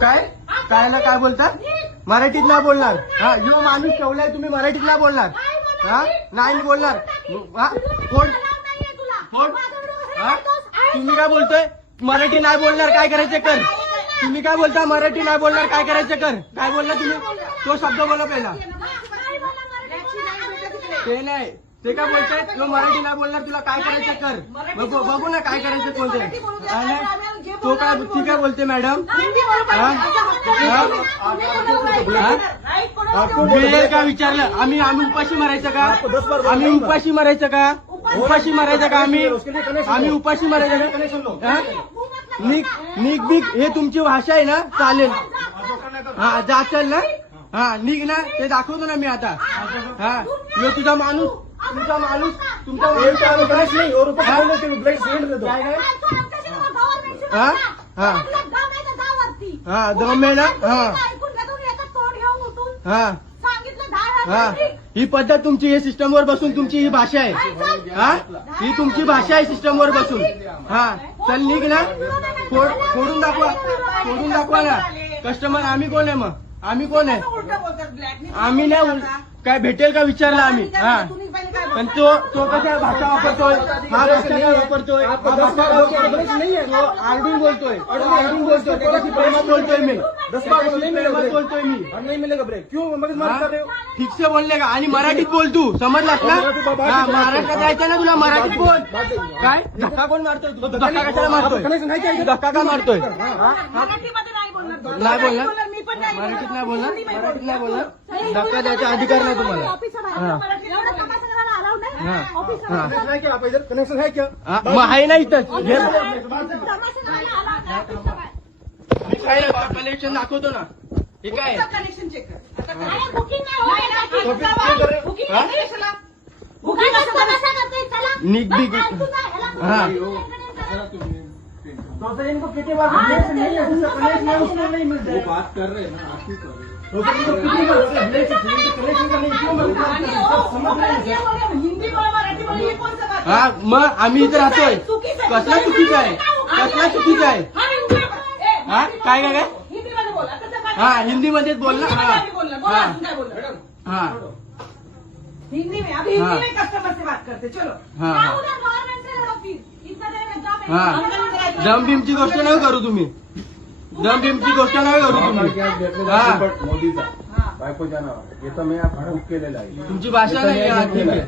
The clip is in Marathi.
काय कायला काय बोलता? मराठीत नाही बोलणार. हा यो माणूस ठेवलाय तुम्ही मराठीत नाही बोलणार. हा नाही बोलणार. हा कोण कोण हा तुम्ही काय बोलतोय? मराठी नाही बोलणार काय करायचं कर. तुम्ही काय बोलता? मराठी नाही बोलणार काय करायचं कर. काय बोलला तुम्ही? तो शब्द बोला पहिला. ते नाही ते काय बोलताय? तो मराठी नाही बोलणार तुला काय करायचं कर. बघू ना काय करायचं कोणते. तो काय ती काय बोलते मॅडम? वेळ का विचारलं? आम्ही उपाशी मारायचं का? आम्ही उपाशी मारायचं का? उपाशी मारायचं का? आम्ही उपाशी मारायचं का? निक बिक हे तुमची भाषा आहे ना? चालेल. हा जाचल ना? हा निघ ना ते दाखवतो ना मी आता. हा यो तुझा माणूस तुमचा गणेश नाही हा हा हा दम आहे ना. हा हा ही पद्धत तुमची हे सिस्टमवर बसून तुमची ही भाषा आहे. हा ही तुमची भाषा आहे सिस्टमवर बसून. हा चल निघ ना. फोडून दाखवा ना. कस्टमर आम्ही कोण आहे मग? आम्ही कोण आहे? आम्ही नाही काय भेटेल का विचारला आम्ही. हा पण तो कसा भाषा वापरतोय? हा भाषा काय वापरतोय? तो आरडून बोलतोय. त्याच्याशी प्रेमात बोलतोय मी. बोलतोय मी. ठीक से बोलले का? आणि मराठीत बोल तू. समजलास ना? हा महाराष्ट्रात जायचं ना तुला मराठीत बोल. काय धक्का कोण मारतोय? धक्का कशाला मारतोय? धक्का का मारतोय? नाही बोलणार मराठीत नाही बोलणार. धक्का द्यायचा अधिकार नाही तुम्हाला. मग आहे ना इथंच कलेक्शन दाखवतो ना. हे काय कनेक्शन चेक कर. निक बिक हा इनको कितनी बार बात कर रहे हैं ना आप ही कर रहे हा मग आम्ही इथे राहतोय. कसला चुकीचं आहे? कसला चुकीचं आहे? हा काय काय काय हा हिंदीमध्येच बोल ना. हा हा हिंदी में अभी हिंदी में कस्टमर से बात करते चलो. हा दम बिमची गोष्ट नाही करू तुम्ही. दम बिमची गोष्ट नाही करू तुम्ही. हा मोदीचा बायको जाणार हे तर मी बुक केलेलं आहे. तुमची भाषा नाही.